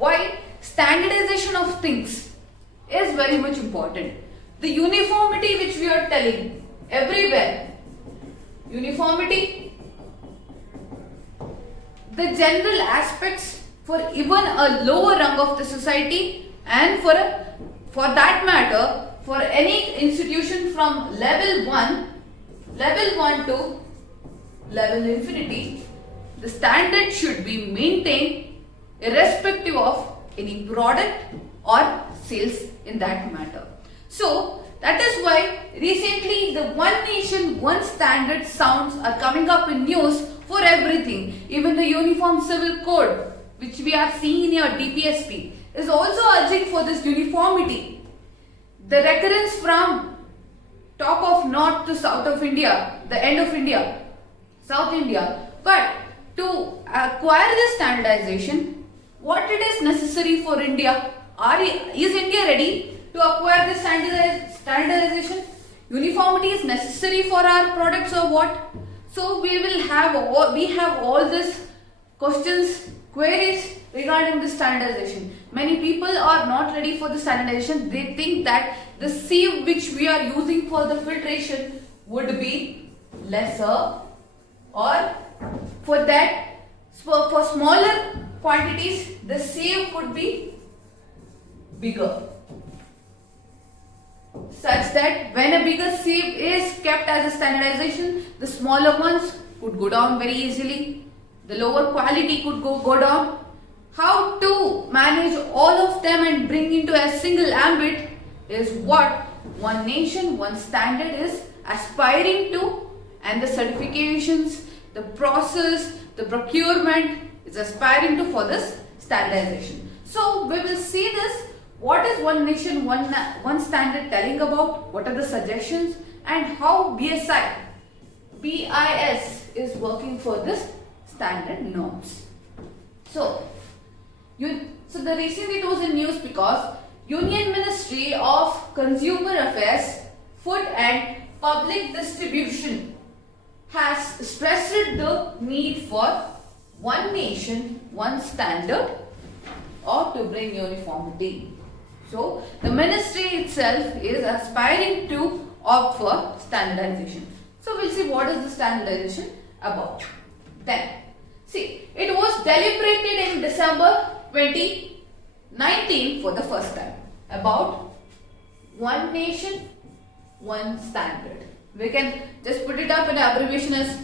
Why? Standardization of things is very much important. The uniformity which we are telling everywhere, uniformity, the general aspects for even a lower rung of the society, and for that matter for any institution from level 1 to level infinity, the standard should be maintained irrespective of any product or sales in that matter. So that is why recently the one nation one standard sounds are coming up in news for everything. Even the Uniform Civil Code which we are seeing in your DPSP is also urging for this uniformity. The recurrence from top of north to south of India, the end of India, South India. But to acquire this standardization, what it is necessary for India? Is India ready to acquire this standardization? Uniformity is necessary for our products or what? So we have all these questions, queries regarding the standardization. Many people are not ready for the standardization. They think that the sieve which we are using for the filtration would be lesser, or for smaller quantities the sieve could be bigger, such that when a bigger sieve is kept as a standardization, the smaller ones could go down very easily, the lower quality could go down. How to manage all of them and bring into a single ambit is what one nation, one standard is aspiring to, and the certifications, the process, the procurement is aspiring to for this standardization. So we will see this. What is one nation, one standard telling about? What are the suggestions and how BIS is working for this standard norms. So the reason it was in news because Union Ministry of Consumer Affairs, Food and Public Distribution has stressed the need for one nation, one standard, or to bring uniformity. So the ministry itself is aspiring to opt for standardization. So we'll see what is the standardization about. Then see, it was deliberated in December 2019 for the first time about one nation, one standard. We can just put it up in abbreviation as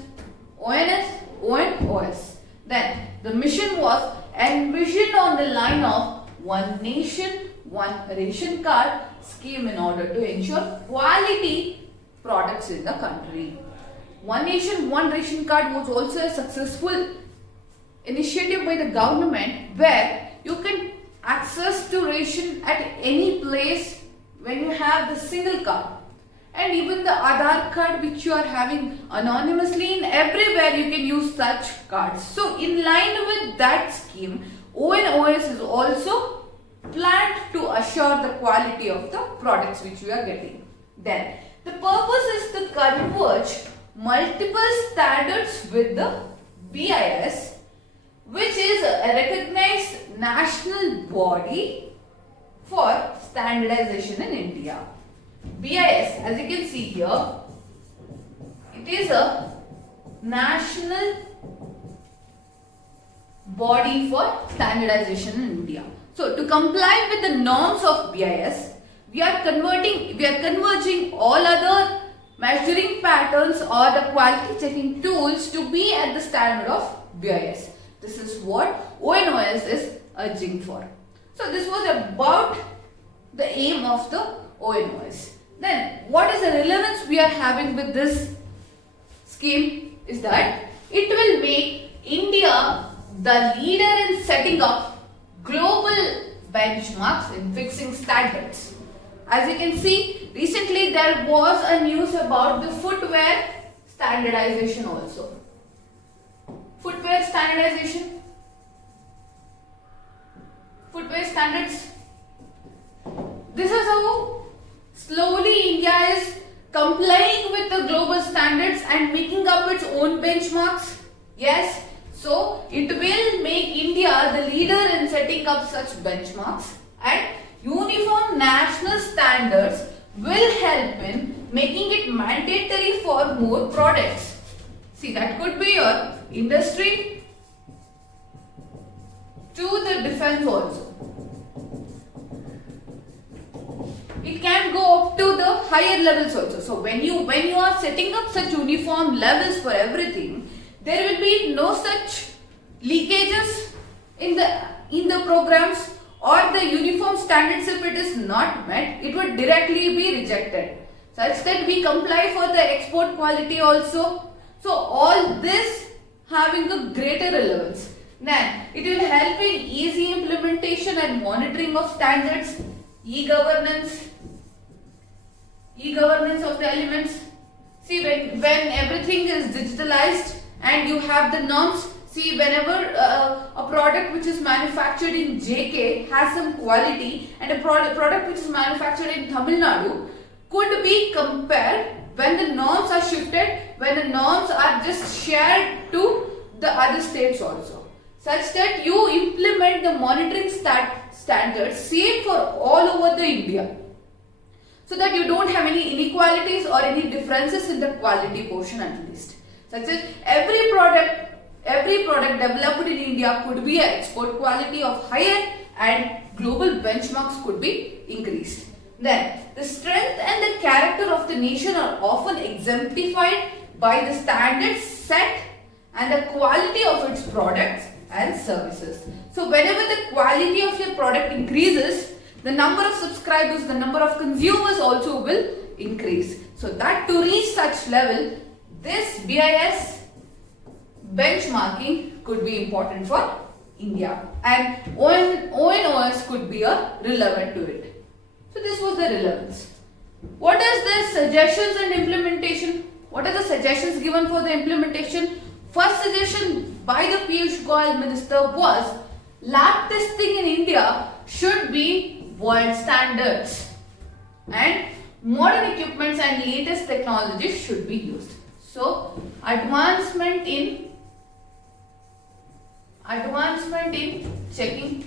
ONS, ONOS. Then the mission was envisioned on the line of one nation, one ration card scheme in order to ensure quality products in the country. One nation, one ration card was also a successful initiative by the government where you can access to ration at any place when you have the single card, and even the Aadhaar card which you are having anonymously, in everywhere you can use such cards. So in line with that scheme, ONOS is also planned to assure the quality of the products which we are getting. Then the purpose is to converge multiple standards with the BIS, which is a recognized national body for standardization in India. BIS, as you can see here, it is a national body for standardization in India. So to comply with the norms of BIS, we are converging all other measuring patterns or the quality checking tools to be at the standard of BIS. This is what ONOS is urging for. So this was about the aim of the ONOS. Then what is the relevance we are having with this scheme is that it will make India the leader in setting up global benchmarks in fixing standards. As you can see, recently there was a news about the footwear standardization also. Footwear standardization, footwear standards. This is how slowly India is complying with the global standards and making up its own benchmarks. Yes, so it will make India the leader in setting setting up such benchmarks, and uniform national standards will help in making it mandatory for more products. See, that could be your industry to the defense also. It can go up to the higher levels also. So when you are setting up such uniform levels for everything, there will be no such leakages in the programs, or the uniform standards, if it is not met, it would directly be rejected, such that we comply for the export quality also. So all this having a greater relevance. Then it will help in easy implementation and monitoring of standards, e-governance of the elements. See, when everything is digitalized and you have the norms, see, whenever a product which is manufactured in JK has some quality, and a product which is manufactured in Tamil Nadu could be compared when the norms are shifted, when the norms are just shared to the other states also, such that you implement the monitoring standards same for all over the India, so that you don't have any inequalities or any differences in the quality portion at least. Such as every product developed in India could be an export quality of higher, and global benchmarks could be increased. Then, the strength and the character of the nation are often exemplified by the standards set and the quality of its products and services. So, whenever the quality of your product increases, the number of subscribers, the number of consumers also will increase. So, that to reach such level, this BIS benchmarking could be important for India, and ONOS could be relevant to it. So this was the relevance. What is the suggestions and implementation? What are the suggestions given for the implementation? First suggestion by the Piyush Goyal minister was lab testing in India should be world standards, and modern equipments and latest technologies should be used. So advancement in checking,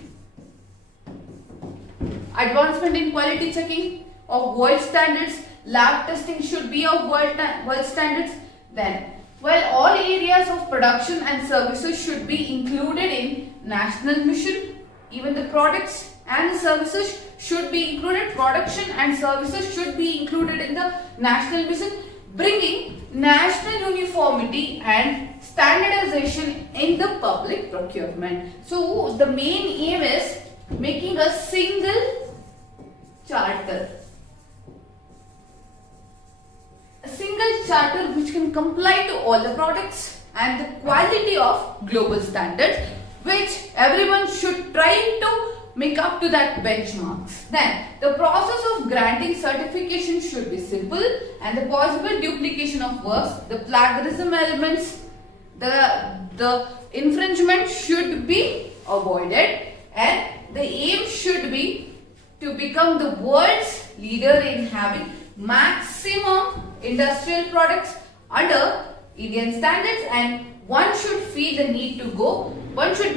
advancement in quality checking of world standards, lab testing should be of world standards. Then, while all areas of production and services should be included in national mission, even the products and the services should be included, production and services should be included in the national mission, bringing national uniformity and standardization in the public procurement. So the main aim is making a single charter. A single charter which can comply to all the products and the quality of global standards, which everyone should try to make up to that benchmarks. Then the process of granting certification should be simple, and the possible duplication of works, the plagiarism elements, the infringement should be avoided, and the aim should be to become the world's leader in having maximum industrial products under Indian standards, and one should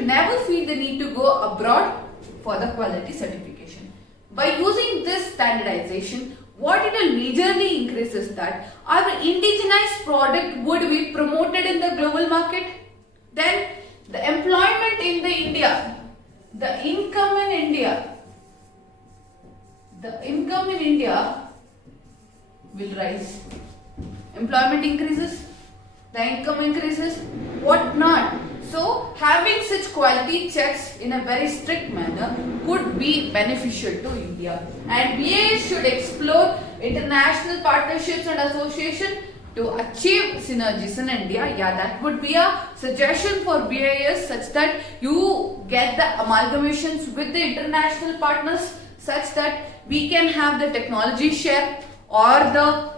never feel the need to go abroad for the quality certification. By using this standardization, what it will majorly increase is that our indigenized product would be promoted in the global market. Then the employment in the India, the income in India will rise. Employment increases, the income increases, what not. So having such quality checks in a very strict manner could be beneficial to India, and BIS should explore international partnerships and association to achieve synergies in India. Yeah, that would be a suggestion for BIS, such that you get the amalgamations with the international partners, such that we can have the technology share or the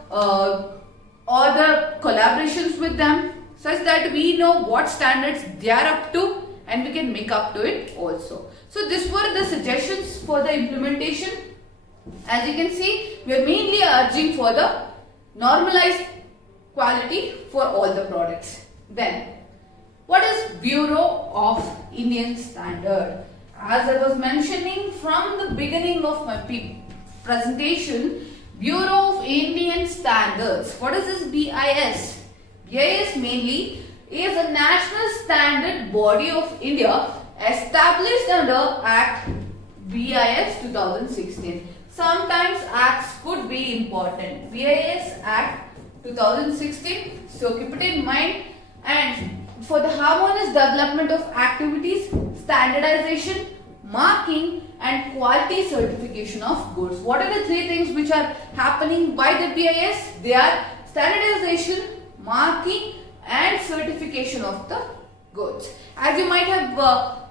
collaborations with them, such that we know what standards they are up to and we can make up to it also. So these were the suggestions for the implementation. As you can see, we are mainly urging for the normalized quality for all the products. Then, what is Bureau of Indian Standard? as I was mentioning from the beginning of my presentation, Bureau of Indian Standards. What is this BIS? BIS mainly is a national standard body of India established under Act BIS 2016. Sometimes acts could be important. BIS Act 2016. So keep it in mind. And for the harmonious development of activities, standardization, marking and quality certification of goods. What are the three things which are happening by the BIS? They are standardization, marking and certification of the goods. As you might have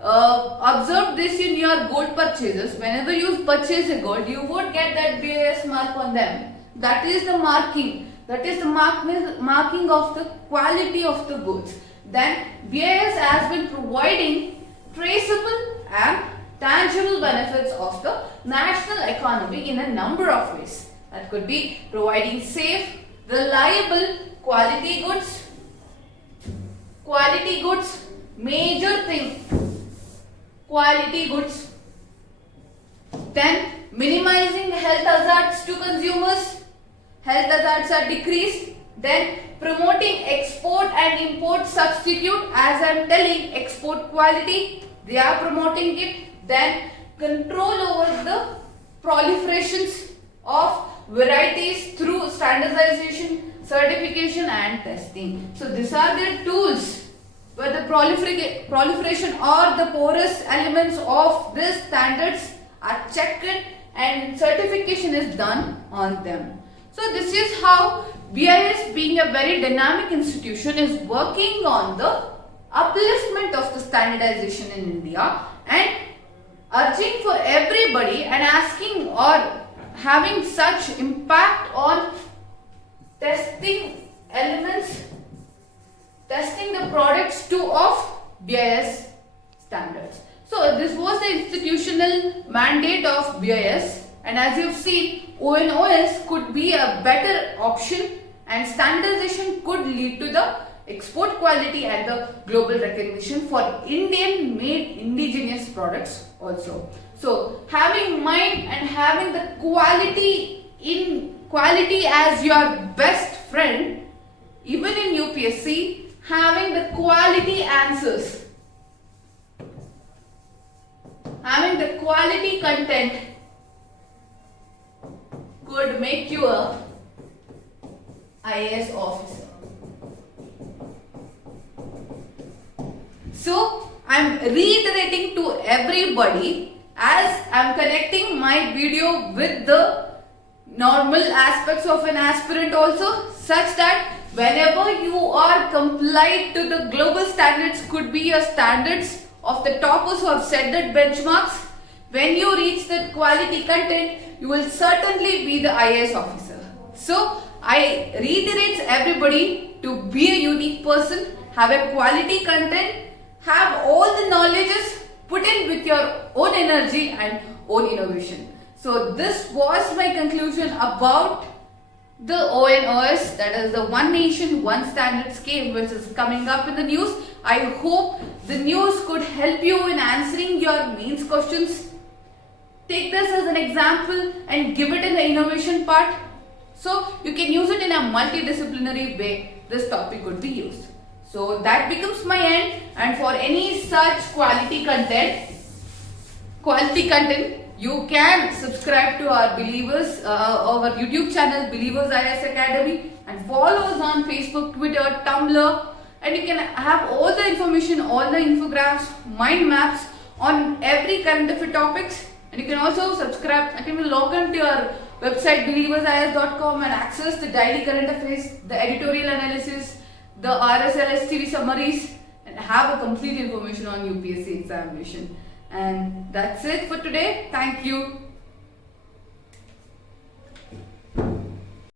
observed this in your gold purchases, whenever you purchase a gold, you would get that BIS mark on them. That is the marking. That is the marking of the quality of the goods. Then BIS has been providing traceable and tangible benefits of the national economy in a number of ways. That could be providing safe, reliable, quality goods, major thing, quality goods. Then minimizing health hazards to consumers. Health hazards are decreased. Then promoting export and import substitute, as I am telling, export quality, they are promoting it. Then control over the proliferations of varieties through standardization, certification and testing. So these are the tools where the proliferation or the porous elements of these standards are checked and certification is done on them. So this is how BIS, being a very dynamic institution, is working on the upliftment of the standardization in India and urging for everybody and asking or having such impact on testing elements, testing the products too of BIS standards. So this was the institutional mandate of BIS, and as you've seen, ONOS could be a better option and standardization could lead to the export quality and the global recognition for Indian made indigenous products also. So having in mind and having the quality as your best friend, even in UPSC, having the quality answers, having the quality content could make you a IAS officer. So I am reiterating to everybody, as I am connecting my video with the normal aspects of an aspirant also, such that whenever you are complied to the global standards, could be your standards of the toppers who have set that benchmarks, when you reach that quality content, you will certainly be the IAS officer. So I reiterate everybody to be a unique person, have a quality content, have all the knowledges, put in with your own energy and own innovation. So this was my conclusion about the ONOS, that is the One Nation, One Standard scheme, which is coming up in the news. I hope the news could help you in answering your mains questions. Take this as an example and give it in the innovation part. So you can use it in a multidisciplinary way. This topic could be used. So that becomes my end, and for any such quality content, you can subscribe to our our YouTube channel Believers IAS Academy, and follow us on Facebook, Twitter, Tumblr, and you can have all the information, all the infographics, mind maps on every current affair topics. And you can also subscribe. You can log on to your website believersias.com and access the daily current affairs, the editorial analysis, the RSLS TV summaries, and have a complete information on UPSC examination. And that's it for today. Thank you.